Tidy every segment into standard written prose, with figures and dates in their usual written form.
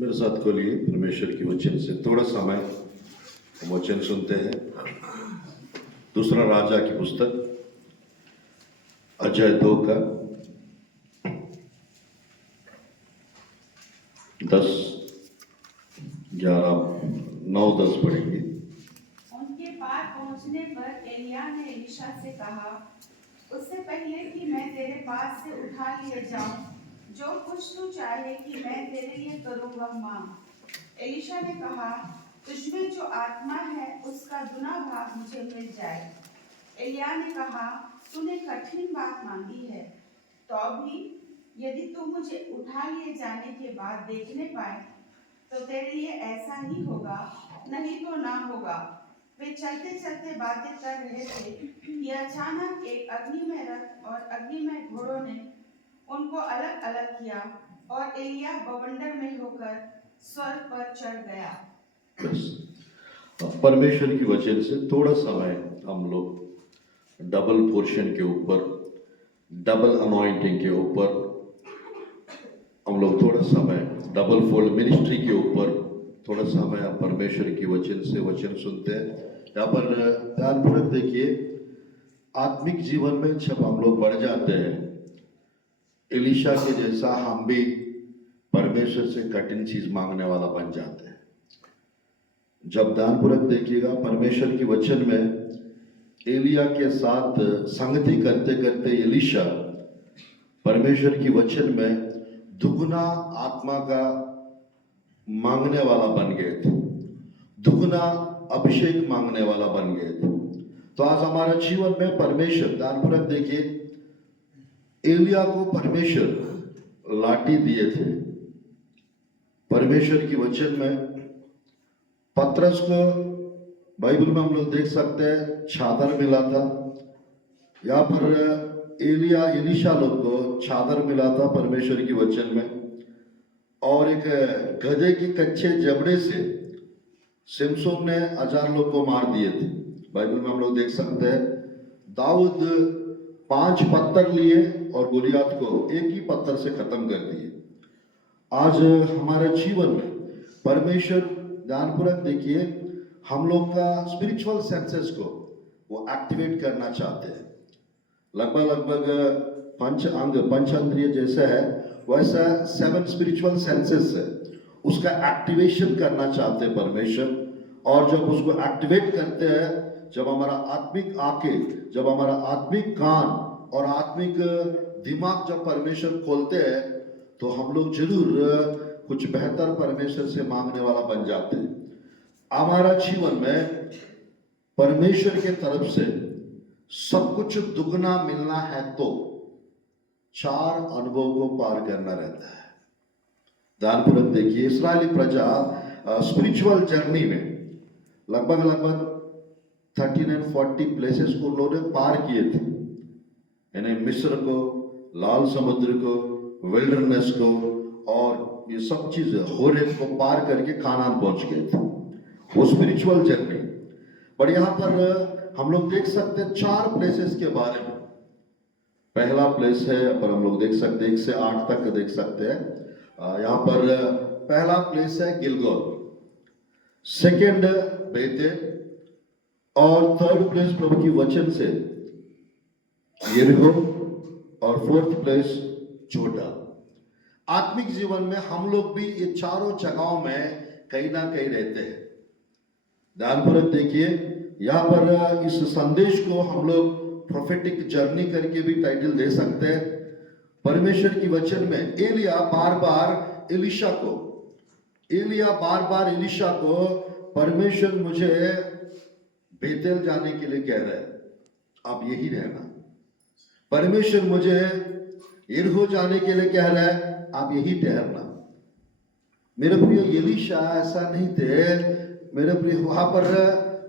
मेरे साथ को लिए परमेश्वर की वचन से थोड़ा समय हम वचन सुनते हैं। दूसरा राजा की पुस्तक अध्याय 2 का 10, 11, 9, 10 पढ़ेंगे। उनके पार पहुंचने पर एलिय्याह ने एलीशा से कहा, उससे पहले कि मैं तेरे पास से उठा लिए जाऊं, जो कुछ तू चाहे कि मैं तेरे लिए करूं वह मांग। एलीशा ने कहा, तुझमें जो आत्मा है उसका दुना भाग मुझे मिल जाए। एलिय्याह ने कहा, तूने कठिन बात मांगी है, तो भी यदि तू मुझे उठा लिए जाने के बाद देखने पाए तो तेरे लिए ऐसा ही होगा, नहीं तो ना होगा। वे चलते चलते बातें कर रहे थे कि अचानक एक अग्निमय रथ और अग्निमय घोड़ों ने उनको अलग अलग किया और एलिय्याह बवंडर में होकर स्वर्ग पर चढ़ गया। बस परमेश्वर की वचन से थोड़ा समय हम लोग डबल पोर्शन के ऊपर, डबल अनॉइंटिंग के ऊपर, हम लोग थोड़ा समय डबल फोल्ड मिनिस्ट्री के ऊपर थोड़ा समय हम परमेश्वर की वचन से वचन सुनते हैं। यहाँ पर ध्यानपूर्वक देखिए, आत्मिक जीवन में जब हम लोग बढ़ जाते हैं, एलीशा के जैसा हम भी परमेश्वर से कठिन चीज मांगने वाला बन जाते हैं। जब ध्यानपूर्वक देखिएगा, परमेश्वर की वचन में एलिया के साथ संगति करते करते एलीशा परमेश्वर की वचन में दुगुना आत्मा का मांगने वाला बन गए थे, दुगुना अभिषेक मांगने वाला बन गए थे। तो आज हमारा जीवन में परमेश्वर, ध्यानपूर्वक देखिए, एलिया को परमेश्वर लाठी दिए थे। परमेश्वर की वचन में पतरस को बाइबल में हम लोग देख सकते हैं छादर मिला था। यहाँ पर एलीशा लोग को छादर मिला था परमेश्वर की वचन में, और एक गधे की कच्चे जबड़े से सिमसोन ने 1000 लोग को मार दिए थे। बाइबल में हम लोग देख सकते हैं दाऊद 5 पत्थर लिए और गोलियत को एक ही पत्थर से खत्म कर दिए। आज हमारे जीवन में परमेश्वर, ध्यानपूर्वक देखिए, हम लोग का स्पिरिचुअल सेंसेस को वो एक्टिवेट करना चाहते हैं। लगभग पंचेंद्रिय जैसा है वैसा 7 स्पिरिचुअल सेंसेस है, उसका एक्टिवेशन करना चाहते हैं परमेश्वर। और जब उसको एक्टिवेट करते हैं, जब हमारा आत्मिक आंखें, जब हमारा आत्मिक कान और आत्मिक दिमाग जब परमेश्वर खोलते हैं, तो हम लोग जरूर कुछ बेहतर परमेश्वर से मांगने वाला बन जाते हैं। हमारा जीवन में परमेश्वर के तरफ से सब कुछ दुगना मिलना है तो 4 अनुभव को पार करना रहता है। ध्यानपूर्वक देखिए, इस्राएली प्रजा स्पिरिचुअल जर्नी में लगभग 13 and 40 प्लेसेस को उन्होंने पार किए थे। यानी मिस्र को, लाल समुद्र को, विल्डरनेस को, और ये सब चीज होरेब को पार करके कानान पहुंच गए थे, वो स्पिरिचुअल जर्नी। पर यहाँ पर हम लोग देख सकते हैं 4 प्लेसेस के बारे में। पहला प्लेस है, पर हम लोग देख सकते हैं 1 से 8 तक देख सकते हैं। यहाँ पर पहला प्लेस है गिलगोल, सेकंड बेतेल, और थर्ड प्लेस प्रभु की वचन से यरीहो, और 4th प्लेस छोटा। आत्मिक जीवन में हम लोग भी ये चारों जगहों में कहीं ना कहीं रहते हैं। ध्यानपूर्वक देखिए, यहाँ पर इस संदेश को हम लोग प्रोफेटिक जर्नी करके भी टाइटल दे सकते हैं। परमेश्वर की वचन में एलिया बार बार एलीशा को परमेश्वर मुझे बेतेल जाने के लिए कह रहा है, आप यही रहना। परमेश्वर मुझे यरीहो जाने के लिए कह रहा है, आप यही ठहरना। मेरे प्रिय, एलीशा ऐसा नहीं थे मेरे प्रिय। वहां पर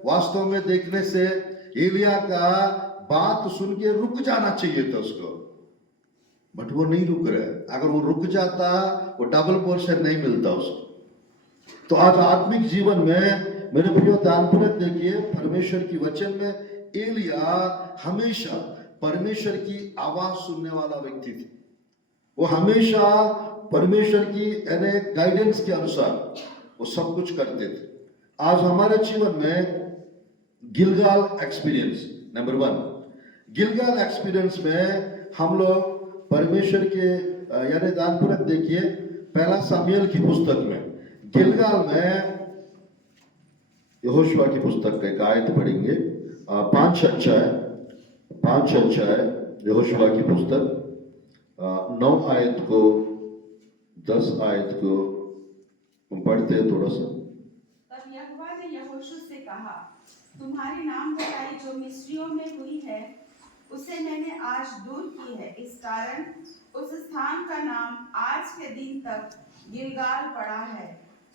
वास्तव में देखने से एलिया का बात सुन के रुक जाना चाहिए था उसको, बट वो नहीं रुक रहा। अगर वो रुक जाता, वो डबल पोर्शन नहीं मिलता उसको। तो आज आत्मिक जीवन में मेरे प्रिय, ध्यानपूर्वक देखिए, परमेश्वर की वचन में एलिया हमेशा परमेश्वर की आवाज सुनने वाला व्यक्ति थे। वो हमेशा परमेश्वर की यानी गाइडेंस के अनुसार वो सब कुछ करते थे। आज हमारे जीवन में Gilgal experience number 1, Gilgal experience में हम लोग परमेश्वर के यानी ध्यानपूर्वक देखिए, पहला सामुएल की पुस्तक में गिलगाल में यहोशुआ की पुस्तक का एक आयत पढ़ेंगे, 5 अध्याय यहोशुआ की पुस्तक, 9 आयत को 10 आयत को हम पढ़ते हैं थोड़ा सा। तब यहोवा ने यहोशू से कहा, तुम्हारी नामधराई जो मिस्रियों में हुई है उसे मैंने आज दूर की है, इस कारण उस स्थान का नाम आज के दिन तक गिलगाल पड़ा है।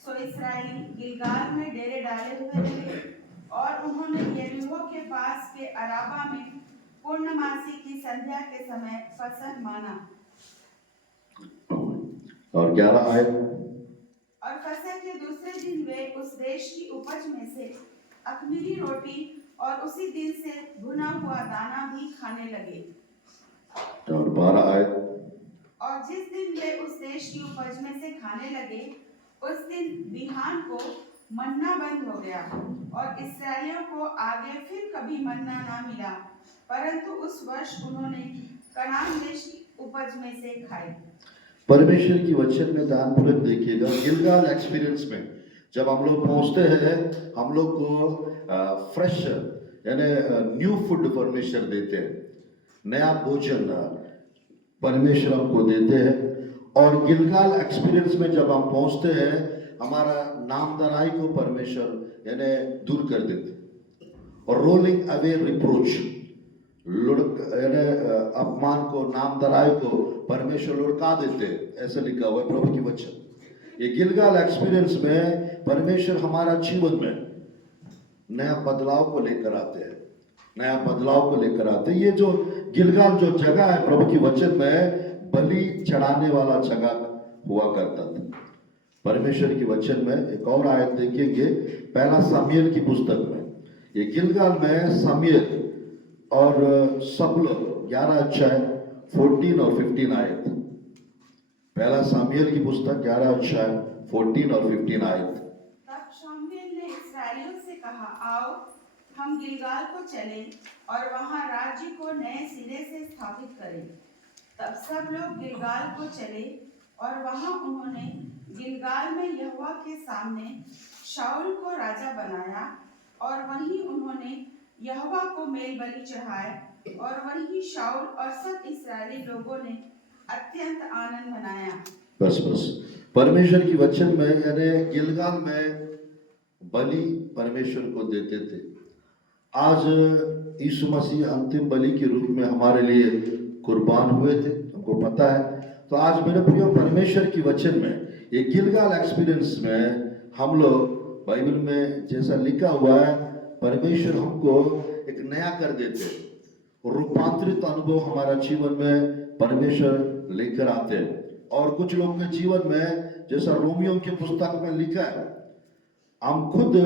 सो इस्राएली गिलगाल में डेरे डाले हुए रहे और उन्होंने यरीहो के पास के अराबा में पूर्णमासी की संध्या के समय फसह माना। और 11 आयत, और फसह के दूसरे दिन वे उस देश की उपज में से अख़मीरी रोटी और उसी दिन से भुना हुआ दाना भी खाने लगे। और 12 आयत, और जिस दिन वे उस देश की उपज में से खाने लगे उस दिन बिहान को मन्ना बंद हो गया और इस्राएलियों को आगे फिर कभी मन्ना ना मिला, परंतु उस वर्ष उन्होंने कनान देश की उपज में से खाई। परमेश्वर की वचन में ध्यानपूर्वक देखिएगा। गिलगाल एक्सपीरियंस में जब हम लोग पहुंचते हैं, हम लोग को फ्रेश यानी न्यू फूड परमेश्वर देते हैं, नया भोजन परमेश्वर हमको देते हैं। और गिलगाल एक्सपीरियंस में जब हम पहुंचते हैं, हमारा नामधराई को परमेश्वर यानी दूर कर देते और रोलिंग अवे रिप्रोच, यानी अपमान को, नामधराई को परमेश्वर लुढ़का देते, ऐसे लिखा हुआ है प्रभु की वचन। ये गिलगाल एक्सपीरियंस में परमेश्वर हमारा जीवन में नया बदलाव को लेकर आते हैं, नया बदलाव को लेकर आते हैं। ये जो गिलगाल जो जगह है प्रभु की वचन में बलि चढ़ाने वाला जगह हुआ करता था। परमेश्वर की वचन में एक और आयत देखेंगे, पहला सामुएल की पुस्तक में। ये गिलगाल में सामुएल और सब लोग 11 अध्याय 14 और 15 आयत, पहला सामुएल की पुस्तक 11 अध्याय 14 और 15 आयत। तब शामुएल ने इस्राएलियों से कहा, आओ हम गिलगाल को चलें और वहां राज्य को नए सिरे से स्थापित करें। तब सब लोग गिलगाल को चले और वहां उन्होंने गिलगाल में यहोवा के सामने शाऊल को राजा बनाया और वहीं उन्होंने यहोवा को मेल बलि चढ़ाए और वहीं शाऊल और सब इस्राएली लोगों ने अत्यंत आनंद मनाया। बस परमेश्वर की वचन में यानी गिलगाल में बलि परमेश्वर को देते थे। आज यीशु मसीह अंतिम बलि के रूप में हमारे लिए कुर्बान हुए थे, हमको पता है। तो आज मेरे प्रिय परमेश्वर की वचन में ये गिलगाल एक्सपीरियंस में हम लोग, बाइबल में जैसा लिखा हुआ है, परमेश्वर हमको एक नया कर देते, रूपांतरित अनुभव हमारा जीवन में परमेश्वर लेकर आते हैं। और कुछ लोग के जीवन में जैसा रोमियो की पुस्तक में लिखा है, हम खुद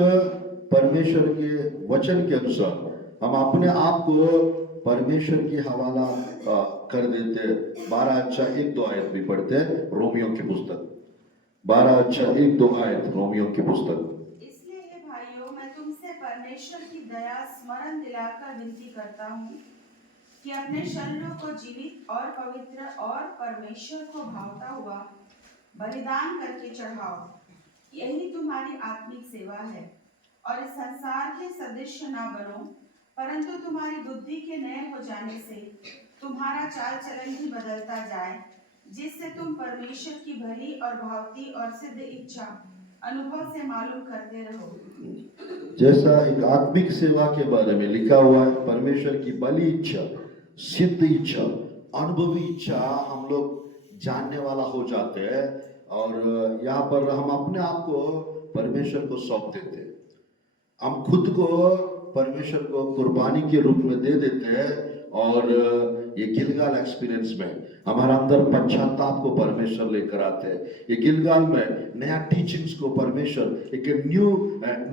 परमेश्वर के वचन के अनुसार हम अपने आप को परमेश्वर की हवाला कर देते। 12 अध्याय 1-2 आयत भी पढ़ते हैं रोमियो की पुस्तक, 12 अध्याय 1-2 आयत रोमियो की पुस्तक। इसलिए हे भाइयों, मैं तुमसे परमेश्वर की दया स्मरण दिलाकर विनती करता हूँ कि अपने शरीरों को जीवित और पवित्र और परमेश्वर को भावता हुआ बलिदान करके चढ़ाओ, यही तुम्हारी आत्मिक सेवा है। और इस संसार के सदृश ना बनो, परंतु तुम्हारी बुद्धि के नए हो जाने से तुम्हारा चाल चलन भी बदलता जाए, जिससे तुम परमेश्वर की भली और भावती और सिद्ध इच्छा अनुभव से मालूम करते रहो। जैसा एक आत्मिक सेवा के बारे में लिखा हुआ है, परमेश्वर की भली इच्छा, सिद्ध इच्छा, अनुभवी इच्छा हम लोग जानने वाला हो जाते हैं। और यहाँ पर हम अपने आप को परमेश्वर को सौंप देते हैं, हम खुद को परमेश्वर को कुर्बानी के रूप में दे देते हैं। और ये गिलगाल एक्सपीरियंस में हमारा अंदर पश्चाताप को परमेश्वर लेकर आते हैं। ये गिलगाल में नया टीचिंग्स को परमेश्वर एक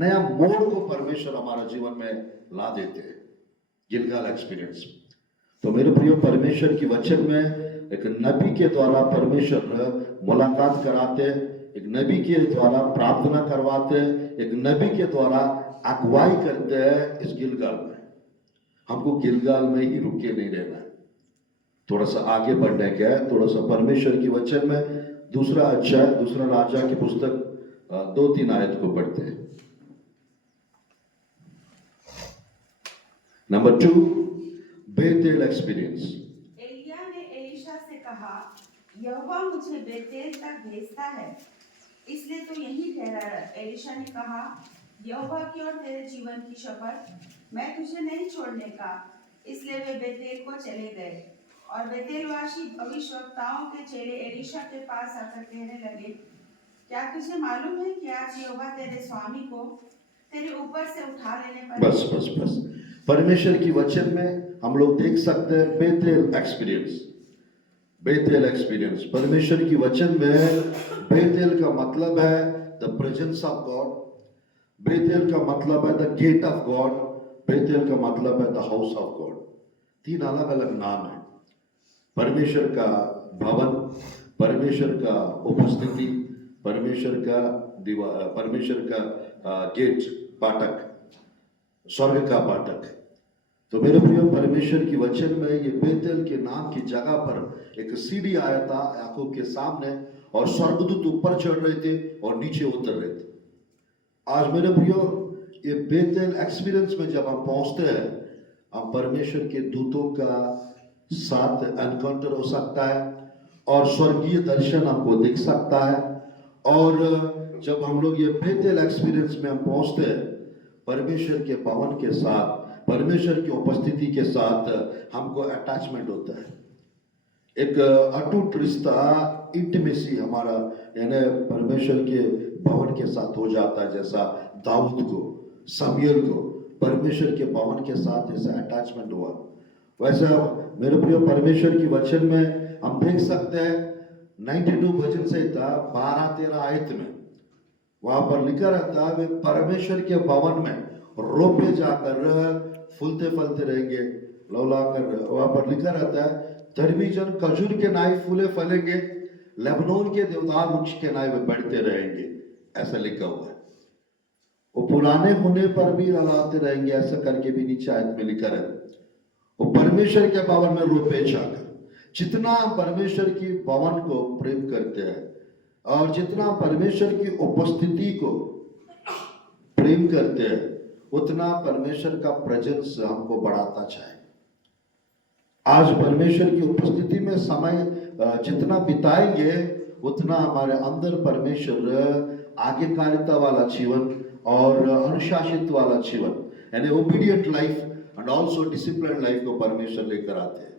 नया मोड़ को परमेश्वर हमारा जीवन में ला देते हैं गिलगाल एक्सपीरियंस। तो मेरे प्रिय परमेश्वर की वचन में एक नबी के द्वारा परमेश्वर मुलाकात कराते, एक नबी के द्वारा प्रार्थना करवाते, एक नबी के द्वारा अगुवाई करते हैं इस गिलगाल में। हमको गिलगाल में ही रुके नहीं रहना है, थोड़ा सा आगे बढ़ने का है, थोड़ा सा परमेश्वर की वचन में दूसरा अध्याय, दूसरा राजा की पुस्तक 2-3 आयत को पढ़ते हैं। Number 2, Bethel experience. एलिया ने एलीशा से कहा, यहोवा मुझे बेतेल तक भेजता है, इसलिए तू यहीं ठहरा रह। एलीशा ने कहा, यहोवा की और तेरे जीवन की शपथ, मैं तुझे नहीं छोड़ने का। इसलिए वे बेतेल को चले गए। और बेतेलवासी भविष्यवक्ताओं के चेले एलीशा के पास आकर कहने लगे, क्या तुझे मालूम है कि आज यहोवा तेरे स्वामी को तेरे ऊपर से उठा लेने पर। बस परमेश्वर की वचन में हम लोग देख सकते हैं बेतेल एक्सपीरियंस। बेतेल एक्सपीरियंस परमेश्वर की वचन में बेतेल का मतलब है the presence of God, Bethel का मतलब है the gate of God, Bethel का मतलब है द हाउस ऑफ गॉड। 3 अलग अलग नाम है। परमेश्वर का भवन, परमेश्वर का उपस्थिति, परमेश्वर का दीवार, परमेश्वर का गेट, फाटक, स्वर्ग का फाटक। तो मेरे प्रिय, परमेश्वर की वचन में ये बेतेल के नाम की जगह पर एक सीढ़ी आया था याकूब के सामने, और स्वर्गदूत ऊपर चढ़ रहे थे और नीचे उतर रहे थे। आज मेरे प्रियो, ये बेतेल एक्सपीरियंस में जब हम पहुंचते हैं, हम परमेश्वर के दूतों का साथ एनकाउंटर हो सकता है और स्वर्गीय दर्शन हमको दिख सकता है। और जब हम लोग ये बेतेल एक्सपीरियंस में हम पहुंचते हैं, परमेश्वर के भवन के साथ, परमेश्वर की उपस्थिति के साथ हमको अटैचमेंट होता है। एक अटूट रिश्ता, इंटीमेसी हमारा यानी परमेश्वर के भवन के साथ हो जाता है। जैसा दाऊद को, शमूएल को परमेश्वर के भवन के साथ जैसा अटैचमेंट हुआ, वैसा मेरे प्रिय परमेश्वर की वचन में हम देख सकते हैं 92 भजन संहिता 12-13 आयत में वहां पर लिखा रहता है, वे परमेश्वर के भवन में रोपे जाकर फूलते फलते रहेंगे, लौला कर। वहां पर लिखा रहता है, धर्मी जन खजूर के नाई फूले फलेंगे, लेबनोन के देवदार वृक्ष के नाई वे बढ़ते रहेंगे, ऐसा लिखा हुआ है। वो पुराने होने पर भी लहराते रहेंगे, ऐसा करके भी नीचे आयत में लिखा रहता है। वो परमेश्वर के भवन में रोपे जाकर, जितना परमेश्वर की भवन को प्रेम करते हैं और जितना परमेश्वर की उपस्थिति को प्रेम करते हैं, उतना परमेश्वर का प्रेजेंस हमको बढ़ाता जाए। आज परमेश्वर की उपस्थिति में समय जितना बिताएंगे, उतना हमारे अंदर परमेश्वर आज्ञाकारिता वाला जीवन और अनुशासित वाला जीवन, यानी obedient life and also discipline life को परमेश्वर लेकर आते हैं।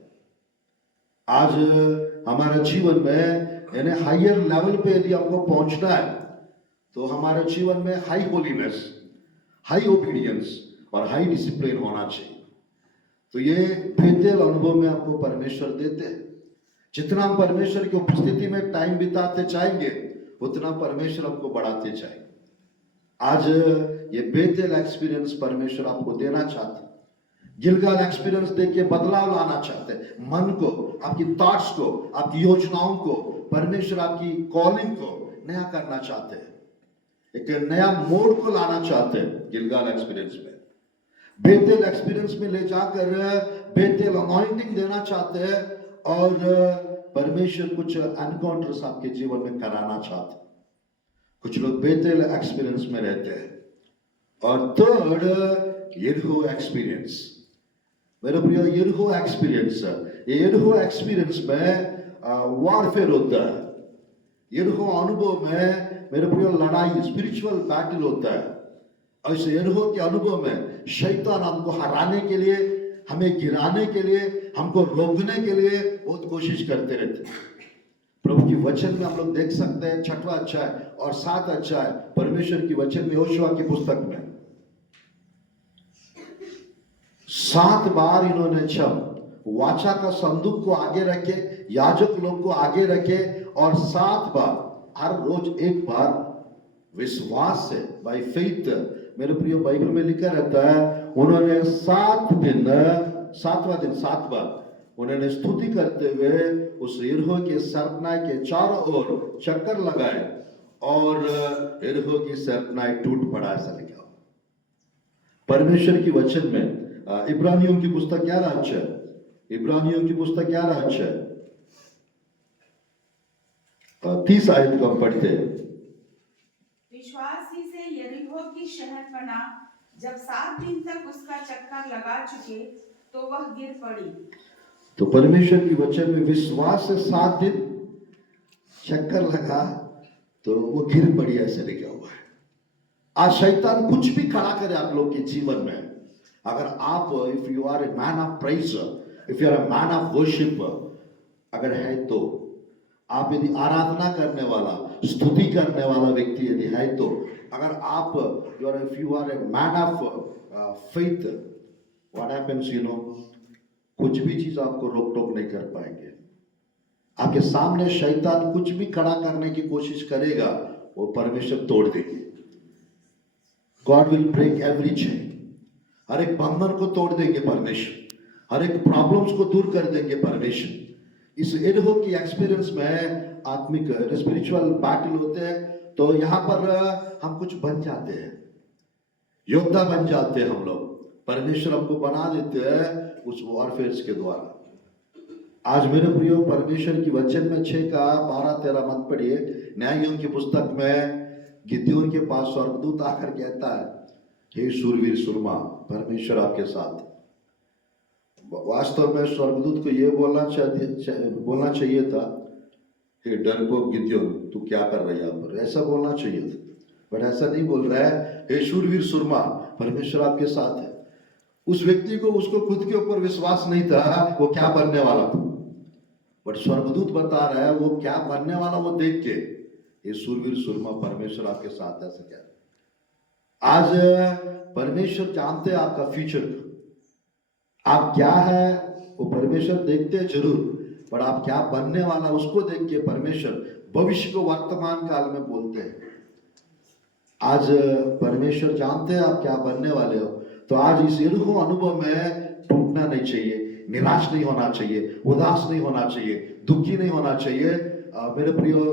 आज हमारा जीवन में यानी हायर लेवल पे यदि हमको पहुंचना है, तो हमारे जीवन में हाई होलीनेस, हाई ओबीडियंस और हाई डिसिप्लिन होना चाहिए। तो ये बेतेल अनुभव में हमको परमेश्वर देते हैं। जितना हम परमेश्वर की उपस्थिति में टाइम बिताते जाएंगे, उतना परमेश्वर हमको बढ़ाते जाएंगे। आज ये बेतेल एक्सपीरियंस परमेश्वर आपको देना चाहते हैं। गिलगाल एक्सपीरियंस देके बदलाव लाना चाहते हैं। मन को, आपकी थॉट्स को, आपकी योजनाओं को, परमेश्वर आपकी कॉलिंग को नया करना चाहते हैं, एक नया मोड़ को लाना चाहते हैं। गिलगाल एक्सपीरियंस में, बेतेल एक्सपीरियंस में ले जाकर बेतेल अनॉइंटिंग देना चाहते हैं और परमेश्वर कुछ एनकाउंटर्स आपके जीवन में कराना चाहते हैं। कुछ लोग बेतेल एक्सपीरियंस में रहते हैं। और थर्ड, यरीहो एक्सपीरियंस। मेरे प्रिय, यरीहो एक्सपीरियंस, ये यरीहो एक्सपीरियंस में वॉरफेयर होता है। यरीहो अनुभव में मेरे प्रिय लड़ाई, स्पिरिचुअल बैटल होता है। और इस यरीहो के अनुभव में शैतान हमको हराने के लिए, हमें गिराने के लिए, हमको रोकने के लिए बहुत कोशिश करते रहते हैं। प्रभु की वचन में हम लोग देख सकते हैं 6वां अध्याय और 7वां अध्याय परमेश्वर की वचन में, योशुआ की पुस्तक में 7 बार इन्होंने जब वाचा का संदूक को आगे रखे, याजक लोग को आगे रखे, और 7 बार, हर रोज एक बार विश्वास से, बाय फेथ, मेरे प्रिय बाइबल में लिखा रहता है, उन्होंने 7 दिन, 7वां दिन 7 बार उन्होंने स्तुति करते हुए उस यरीहो के सरपनाई के चारों ओर चक्कर लगाए और यरीहो की सरपनाई टूट पड़ा, ऐसा लिखा हुआ परमेश्वर की वचन में। इब्रानियों की पुस्तक 11 अध्याय, इब्रानियों की पुस्तक 11 अध्याय 30 आयत को हम पढ़ते हैं। विश्वास ही से यरीहो की शहरपनाह जब 7 दिन तक उसका चक्कर लगा चुके तो वह गिर पड़ी। तो परमेश्वर की वचन में विश्वास से 7 दिन चक्कर लगा तो वो गिर पड़ी, ऐसे लिखा हुआ है। आज शैतान कुछ भी खड़ा करे आप लोग के जीवन में, अगर आप if you are a man of praise, if you are a man of worship, अगर है तो आप यदि आराधना करने वाला, स्तुति करने वाला व्यक्ति यदि है तो, अगर आप if you are a man of faith, what happens you know, कुछ भी चीज आपको रोक टोक नहीं कर पाएंगे। आपके सामने शैतान कुछ भी खड़ा करने की कोशिश करेगा, वो परमेश्वर तोड़ देंगे। God will break every chain, हर एक बंधन को तोड़ देंगे परमेश्वर, हर एक प्रॉब्लम्स को दूर कर देंगे परमेश्वर। इस यरीहो की एक्सपीरियंस में आत्मिक स्पिरिचुअल बैटल होते हैं, तो यहाँ पर हम कुछ बन जाते हैं, योद्धा बन जाते हैं हम लोग। परमेश्वर हमको बना देते हैं उस वॉरफेयर्स के द्वारा। आज मेरे प्रियो, परमेश्वर की वचन में 6 का 12-13 मत पढ़िए। न्यायों की पुस्तक में गिदोन के पास स्वर्गदूत आकर कहता है, हे शूरवीर सुरमा, परमेश्वर आपके साथ। वास्तव में स्वर्गदूत को यह बोलना चाहिए था, हे डरपोक गिदोन, तू क्या कर रहा है यहाँ पर, ऐसा बोलना चाहिए था, बट ऐसा नहीं बोल रहा है। हे शूरवीर सुरमा, परमेश्वर आपके साथ है। उस व्यक्ति को, उसको खुद के ऊपर विश्वास नहीं था वो क्या बनने वाला था, बट स्वर्गदूत बता रहा है वो क्या बनने वाला, वो देख के, ये शूरवीर सुरमा, परमेश्वर आपके साथ है। ऐसा क्या, आज परमेश्वर जानते हैं आपका फ्यूचर, आप क्या है वो परमेश्वर देखते हैं जरूर, पर आप क्या बनने वाला उसको देख के परमेश्वर भविष्य को वर्तमान काल में बोलते हैं। आज परमेश्वर जानते हैं आप क्या बनने वाले हो। तो आज इस यरीहो अनुभव में टूटना नहीं चाहिए, निराश नहीं होना चाहिए, उदास नहीं होना चाहिए, दुखी नहीं होना चाहिए। मेरे प्रियो,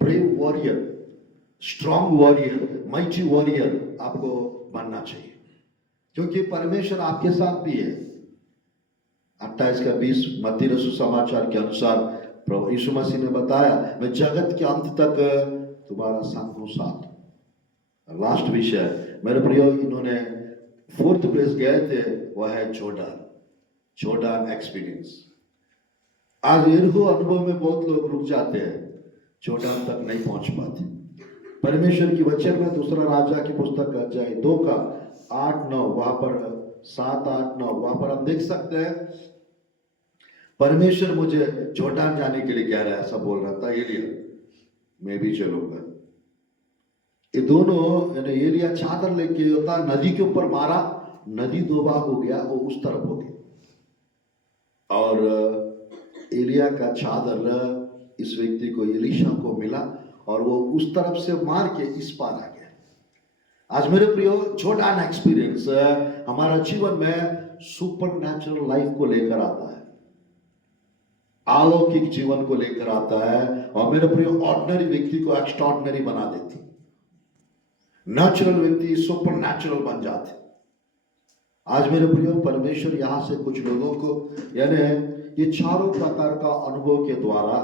brave warrior, strong warrior, mighty warrior आपको बनना चाहिए, क्योंकि परमेश्वर आपके साथ भी है। 28:20 मत्ती रसूल समाचार के अनुसार प्रभु यीशु मसीह ने बताया, मैं जगत के अंत तक तुम्हारा संग हूं साथ। लास्ट विषय मेरे प्रियो, इन्होंने 4th प्लेस गए थे, वह है जोर्डान एक्सपीरियंस। आज यरीहो अनुभव में बहुत लोग रुक जाते हैं, जोर्डान तक नहीं पहुंच पाते। परमेश्वर की वचन में 2 राजा की पुस्तक अध्याय 2 का 8-9, वहां पर 7-8-9, वहां पर हम देख सकते हैं परमेश्वर मुझे जोर्डान जाने के लिए कह रहा है, ऐसा बोल रहा था एलिया, मैं भी चलूंगा। ये दोनों, एलिया चादर लेके होता नदी के ऊपर मारा, नदी 2 भाग हो गया, वो उस तरफ हो गया, और एलिया का चादर इस व्यक्ति को, एलीशा को मिला, और वो उस तरफ से मार के इस पार आ गया। आज मेरे प्रियो, जोर्डान एक्सपीरियंस हमारा जीवन में सुपर नेचुरल लाइफ को लेकर आता है, अलौकिक जीवन को लेकर आता है, और मेरे प्रियो ऑर्डिनरी व्यक्ति को एक्स्ट्राऑर्डिनरी बना देती, नेचुरल व्यक्ति सुपर नेचुरल बन जाते। आज मेरे प्रियो, परमेश्वर यहां से कुछ लोगों को, यानी ये चारों प्रकार का अनुभव के द्वारा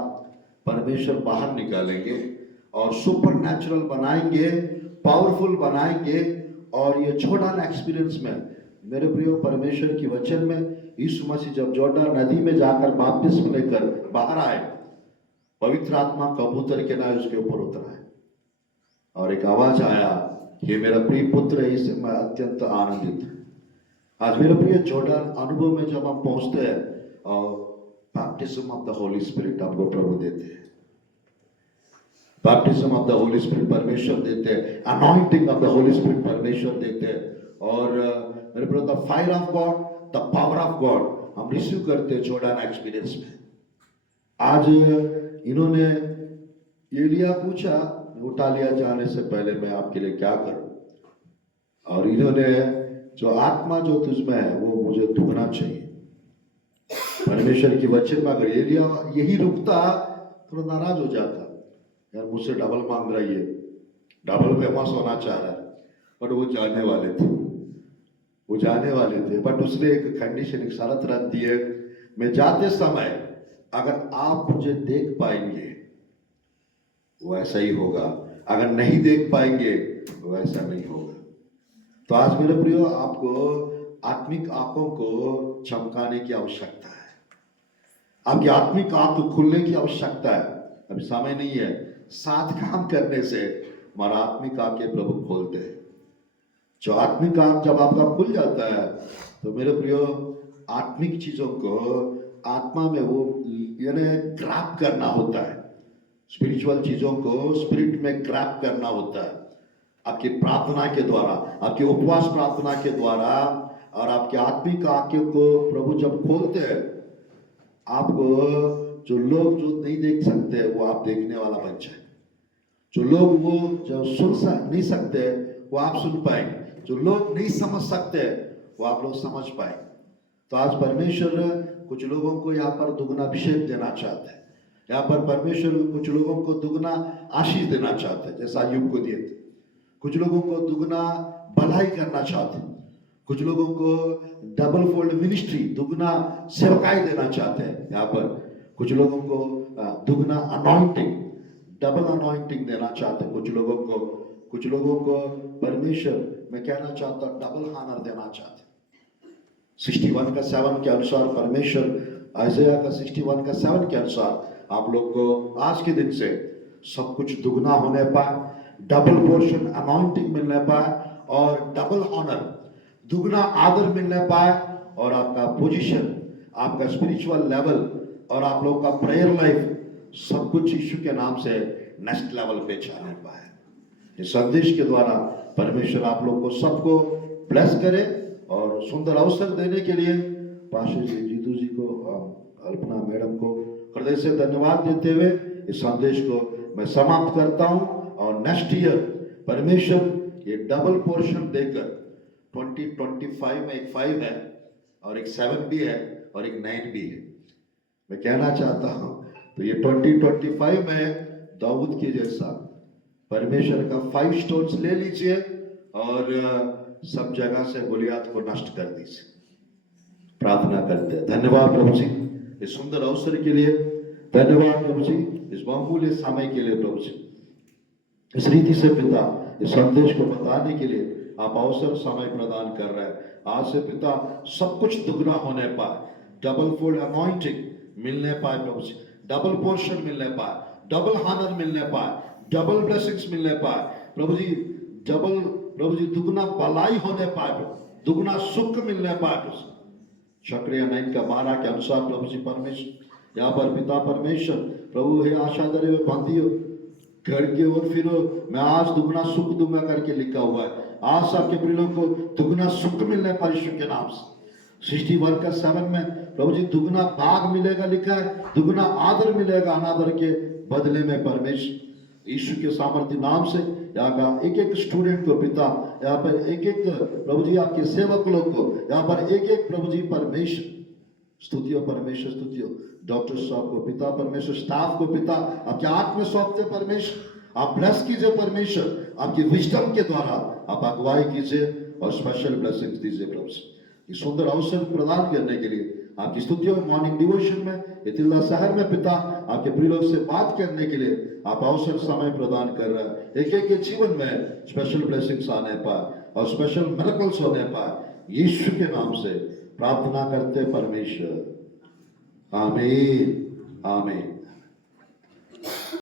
परमेश्वर बाहर निकालेंगे और सुपर नेचुरल बनाएंगे, पावरफुल बनाएंगे। और ये जोर्डान एक्सपीरियंस में मेरे प्रियो, परमेश्वर की वचन में यीशु मसीह जब जोर्डान नदी में जाकर बपतिस्मा लेकर बाहर आए, पवित्र आत्मा कबूतर के नाम उसके ऊपर उतरा है, और एक आवाज आया, ये मेरा प्रिय पुत्र है, इससे मैं अत्यंत आनंदित हूं। आज मेरे प्रिय, जोर्डान अनुभव में जब हम पहुंचते हैं, और baptism of the Holi spirit आपको प्रभु देते हैं, baptism of the Holi spirit परमेश्वर देते हैं, anointing of the Holi spirit परमेश्वर देते हैं, और मेरे प्रिय, the fire of God, the power of God हम रिसीव करते हैं जोर्डान एक्सपीरियंस में। आज इन्होंने एलिया पूछा, उठा लिया जाने से पहले मैं आपके लिए क्या करूं, और इन्होंने, जो आत्मा जो तुझमें है वो मुझे दुगना चाहिए, परमेश्वर की वचन में अगर एलिया यही रुकता तो नाराज हो जाता, यार मुझसे डबल मांग रही है, डबल फेमस होना चाह रहा है। बट वो जाने वाले थे, वो जाने वाले थे। बट उसने एक कंडीशन, एक शर्त रख दी है, मैं जाते समय अगर आप मुझे देख पाएंगे वो ऐसा ही होगा, अगर नहीं देख पाएंगे वो ऐसा नहीं होगा। तो आज मेरे प्रियो, आपको आत्मिक आंखों को चमकाने की आवश्यकता है, आपकी आत्मिक आंख को खुलने की आवश्यकता है। अभी समय नहीं है, साथ काम करने से हमारा आत्मिक आंखें प्रभु खोलते हैं। जो आत्मिक आंख जब आपका खुल जाता है तो मेरे प्रियो, आत्मिक चीजों को आत्मा में वो यानी ग्रैब करना होता है, स्पिरिचुअल चीजों को स्पिरिट में ग्रैब करना होता है। आपकी प्रार्थना के द्वारा, आपके उपवास प्रार्थना के द्वारा, और आपके आत्मिक आंखें को प्रभु जब खोलते हैं, आपको जो लोग जो नहीं देख सकते वो आप देखने वाला बन जाए, जो लोग वो जो सुन नहीं सकते वो आप सुन पाएंगे, जो लोग नहीं समझ सकते वो आप लोग समझ पाए। तो आज परमेश्वर कुछ लोगों को यहाँ पर दुगना अभिषेक देना चाहते हैं, यहाँ पर परमेश्वर कुछ लोगों को दुगना आशीष देना चाहते हैं, जैसा अय्यूब को दिए थे। कुछ लोगों को दुगना भलाई करना चाहते हैं, कुछ लोगों को डबल फोल्ड मिनिस्ट्री, दुगना सेवकाई देना चाहते हैं। यहाँ पर कुछ लोगों को दुगना अनॉइंटिंग, डबल अनॉइंटिंग देना चाहते हैं। कुछ लोगों को परमेश्वर, मैं कहना चाहता हूँ, डबल हानर देना चाहते हैं। 61 का 7 के अनुसार परमेश्वर, आइज़ाया का 61 का 7 के अनुसार आप लोग को आज के दिन से सब कुछ दुगना होने पाए, डबल पोर्शन अनॉइंटिंग मिलने पाए, और डबल ऑनर, दुगना आदर मिलने पाए, और आपका पोजीशन, आपका स्पिरिचुअल लेवल और आप लोग का प्रेयर लाइफ, सब कुछ यीशु के नाम से नेक्स्ट लेवल पे जाने पाए। इस संदेश के द्वारा परमेश्वर आप लोग को सबको ब्लेस करे। और सुंदर अवसर देने के लिए पास्टर जी जीतू जी को, अल्पना मैडम को हृदय से धन्यवाद देते हुए इस संदेश को मैं समाप्त करता हूं। और नेक्स्ट ईयर परमेश्वर ये डबल पोर्शन देकर, 2025 में एक 5 है और एक 7 भी है और एक 9 भी है। मैं कहना चाहता हूं, तो ये 2025 में दाऊद के जैसा परमेश्वर का 5 स्टोन्स ले लीजिए और सब जगह से गोलियात को नष्ट कर दीजिए। प्रार्थना करते हैं। धन्यवाद प्रभु जी इस सुंदर अवसर के लिए, धन्यवाद प्रभु जी इस बहुमूल्य समय के लिए। प्रभु जी इस रीति से पिता इस संदेश को बताने के लिए आप अवसर समय प्रदान कर रहे हैं। आज से पिता सब कुछ दुगना होने पाए, डबल फोल्ड अनॉइंटिंग मिलने पाए प्रभु जी, डबल पोर्शन मिलने पाए, डबल हानर मिलने पाए, डबल ब्लेसिंग्स मिलने पाए प्रभु जी, डबल प्रभु जी दुगना भलाई होने पाए, दुगना सुख मिलने पाए। शक्रिया 9 का 12 के अनुसार प्रभु जी परमेश्वर यहाँ पर पिता परमेश्वर प्रभु है आशा दरे हुए बंदियों घर की ओर फिरो, मैं आज दुगना सुख दूंगा करके लिखा हुआ है। आज आपके प्रियों को दुगना सुख मिलने पर यीशु के नाम से। 61 का 7 में प्रभु जी दुगना भाग मिलेगा लिखा है, दुगना आदर मिलेगा अनादर के बदले में। परमेश्वर यीशु के सामर्थ्य नाम से यहाँ का एक एक स्टूडेंट को पिता, यहाँ पर एक एक प्रभु जी आपके सेवक लोग को, यहाँ पर एक एक प्रभु जी परमेश्वर स्तुतियो, परमेश्वर स्तुतियो, डॉक्टर साहब को पिता परमेश्वर, स्टाफ को पिता आपके हाथ में सौंपते परमेश्वर, आप ब्लेस कीजिए परमेश्वर, आपकी विजडम के द्वारा आप अगुवाई कीजिए और स्पेशल ब्लेसिंग्स दीजिए प्रभु। ये सुंदर अवसर प्रदान करने के लिए आपकी स्तुतियों, मॉर्निंग डिवोशन में इतिल्ला शहर में पिता आपके प्रिय लोग से बात करने के लिए आप अवसर समय प्रदान कर रहे हैं। एक एक के जीवन में स्पेशल ब्लेसिंग्स आने पाए और स्पेशल मिरेकल्स होने पाए, यीशु के नाम से प्रार्थना करते परमेश्वर, आमीन आमीन।